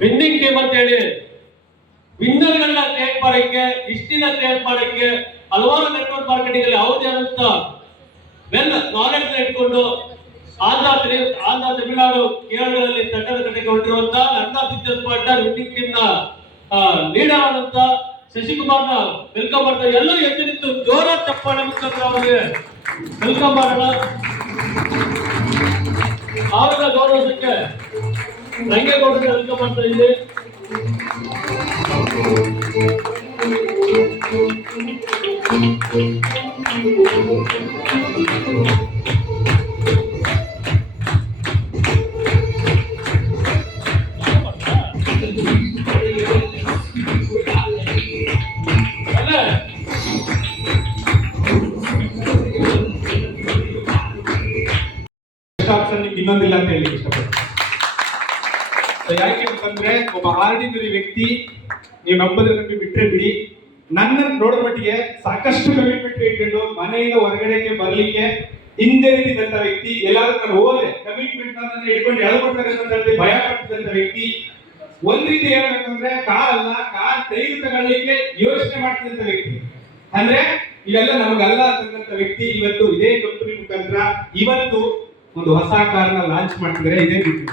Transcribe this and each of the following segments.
Winning team ಅಂತ ಹೇಳಿ ವಿನ್ನರ್ಗಳನ್ನ create ಮಾಡಕ್ಕೆ, ಹಿಸ್ಟ್ರಿನ ಕ್ರಿಯೇಟ್ ಮಾಡಕ್ಕೆ ಹಲವಾರು ನೆಟ್ವರ್ಕ್ ಮಾರ್ಕೆಟಿಂಗ್ ಅಲ್ಲಿ ಯಾವುದೇ ಆದಂತ ವೆಲ್ ನಾಲೆಡ್ಜ್ ಇಟ್ಕೊಂಡು ಆಂಧ್ರ, ತಮಿಳುನಾಡು, ಕೇರಳದಲ್ಲಿ ತಂಡದ ಕಡೆಗೆ ಹೊರಟಿರುವಂತಹ ನನ್ನ ಬಿಸ್ನೆಸ್ ಪಾರ್ಟ್ನರ್ ವಿನ್ನಿಂಗ್ ಟೀಮ್ ನ ಲೀಡರ್ ಆದಂತ ಶಶಿಕುಮಾರ್ ನ ವೆಲ್ಕಮ್ ಮಾಡ್ತಾರೆ. ಎಲ್ಲರೂ ಎದ್ದು ನಿಂತು ಜೋರ ಚಪ್ಪಾಳೆ ಮುಖಾಂತರ ಅವರಿಗೆ ವೆಲ್ಕಮ್ ಮಾಡೋಣ. ಅವರ ಗೌರವಕ್ಕೆ ರಂಗೇಗೌಡರಿಗೆ ವೆಲ್ಕಮ್ ಮಾಡ್ತಾ ಇದ್ದೀವಿ. ಇನ್ನೊಂದಿಲ್ಲ ಅಂತ ಹೇಳಿ ಇಷ್ಟಪಡ್ತೀನಿ. ಯಾಕೆ ಅಂತಂದ್ರೆ ಒಬ್ಬ ಆರ್ಡಿನರಿ ವ್ಯಕ್ತಿ, ನೀವು ನಂಬದ್ರೆ ನಂಬಿ ಬಿಟ್ರೆ ಬಿಡಿ, ನನ್ನ ನೋಡೋ ಮಟ್ಟಿಗೆ ಸಾಕಷ್ಟು ಕಮಿಟ್ಮೆಂಟ್ ಇಟ್ಕೊಂಡು ಮನೆಯಿಂದ ಹೊರಗಡೆಗೆ ಬರ್ಲಿಕ್ಕೆ ಹಿಂಜರಿದಂತ ವ್ಯಕ್ತಿ, ಎಲ್ಲಾದ್ರೂ ನಾನು ಹೋದ್ರೆ ಕಮಿಟ್ಮೆಂಟ್ ನನ್ನ ಇಟ್ಕೊಂಡು ಎಳ್ಕೊಳ್ತಕ್ಕಂಥ ಭಯ ಪಡ್ತಿದ್ದಂತ ವ್ಯಕ್ತಿ. ಒಂದ್ ರೀತಿ ಹೇಳ್ಬೇಕಂದ್ರೆ ಕಾರ್ ಅಲ್ಲ, ಕಾರ್ ಟೈರ್ ತಗೊಳ್ಳಿಕ್ಕೆ ಯೋಚನೆ ಮಾಡ್ತಿದ್ದಂತ ವ್ಯಕ್ತಿ, ಅಂದ್ರೆ ಇವೆಲ್ಲ ನಮಗಲ್ಲ ಅಂತಕ್ಕಂಥ ವ್ಯಕ್ತಿ ಇವತ್ತು ಇದೇ ಕಂಪನಿ ಮುಖಾಂತರ ಇವತ್ತು ಒಂದು ಹೊಸ ಕಾರ್ನ ಲಾಂಚ್ ಮಾಡ್ತಿದ್ದಾರೆ. ಇದೇ ರೀತಿ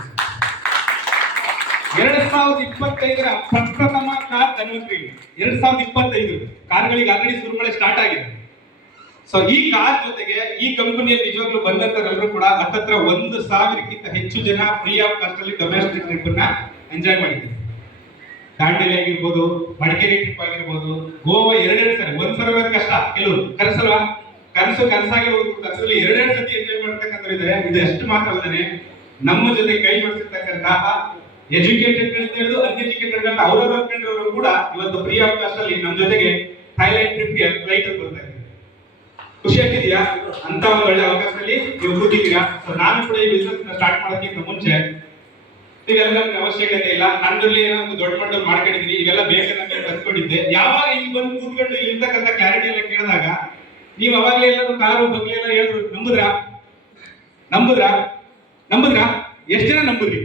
2025ರ ಪ್ರಪ್ರಥಮ ಕಾರ್ ಧನ್ವಂತರಿ 2025 ಕಾರ್ಗಳಿಗೆ ಆಲ್ರೆಡಿ ಶುರುಗಳೇ ಸ್ಟಾರ್ಟ್ ಆಗಿದೆ. ಸೊ ಈ ಕಾರ್ ಜೊತೆಗೆ ಈ ಕಂಪನಿಯಲ್ಲಿ ನಿಜವಾಗ್ಲೂ ಬಂದಂತರೆಲ್ಲರೂ ಕೂಡ ಹತ್ತತ್ರ 1,000ಕ್ಕಿಂತ ಹೆಚ್ಚು ಜನ ಫ್ರೀ ಆಫ್ ಕಾಸ್ಟ್ ಅಲ್ಲಿ ಡೊಮೆಸ್ಟಿಕ್ ಟ್ರಿಪ್ ಅನ್ನ ಎಂಜಾಯ್ ಮಾಡಿದ್ದಾರೆ. ದಾಂಡೇಲಿ ಆಗಿರ್ಬೋದು, ಮಡಿಕೇರಿ ಟ್ರಿಪ್ ಆಗಿರ್ಬೋದು, ಗೋವಾ 2 ಸರಿ, ಒಂದ್ಸಲ ಕಷ್ಟ, ಕೆಲವರು ಕನಸಲ್ವಾ, ಕನಸಾಗಿ ಹೋಗ್ಬಿಟ್ಟು ಕನಸಲ್ಲಿ 2 ಸತಿ ಎಂಜಾಯ್ ಮಾಡ್ತಕ್ಕಂಥ ಇದ್ದಾರೆ. ಇದು ಅಷ್ಟು ಮಾತ್ರ ಅಲ್ಲದೆ ನಮ್ಮ ಜೊತೆ ಕೈ ಜೋಡಿಸಿರ್ತಕ್ಕಂತಹ ಎಜುಕೇಟೆಡ್ ಹೇಳಿದ್ರು ಅನ್ಎಜುಕೇಟೆಡ್ ಅಂತ ಅವರವರು ಅನ್ಕೊಂಡಿರೋರು ಕೂಡ ಇವತ್ತು ಫ್ರೀ ಆಫ್ ಕಾಸ್ಟ್ ಅಲ್ಲಿ ನಮ್ಮ ಜೊತೆಗೆ ಥೈಲ್ಯಾಂಡ್ ಟ್ರಿಪ್ಗೆ ಫ್ಲೈಟ್ ಅಲ್ಲಿ ಬರ್ತಾ ಇದ್ದಾರೆ. ಖುಷಿ ಆಗ್ತಿದ್ಯಾ? ಅಂತ ಒಂದು ಒಳ್ಳೆ ಅವಕಾಶದಲ್ಲಿ ನೀವು ಕೂತಿದ್ದೀರಾ. ಸೊ ನಾನು ಕೂಡ ಈ ಬಿಸ್ನೆಸ್ ಸ್ಟಾರ್ಟ್ ಮಾಡೋಕ್ಕಿಂತ ಮುಂಚೆ ಇವೆಲ್ಲ ನಮ್ಗೆ ಅವಶ್ಯಕತೆ ಇಲ್ಲ, ನನ್ನಲ್ಲಿ ಏನೋ ಒಂದು ದೊಡ್ಡ ಮಟ್ಟದಲ್ಲಿ ಮಾಡ್ಕೊಂಡಿದ್ದೀನಿ, ಇವೆಲ್ಲ ಬೇಕಂತ ಕಲ್ತ್ಕೊಂಡಿದ್ದೆ. ಯಾವಾಗ ಇಲ್ಲಿ ಬಂದು ಕೂತ್ಕೊಂಡು ಇಲ್ಲಿರ್ತಕ್ಕಂಥ ಕ್ಲಾರಿಟಿ ಎಲ್ಲ ಕೇಳಿದಾಗ ನೀವು ಅವಾಗಲೇ ಎಲ್ಲರೂ ಕಾರು ಬಗ್ಗೆ ಎಲ್ಲ ಹೇಳಿದ್ರು, ನಂಬುದ್ರಾ? ಎಷ್ಟು ಜನ ನಂಬುದ್ರಿ?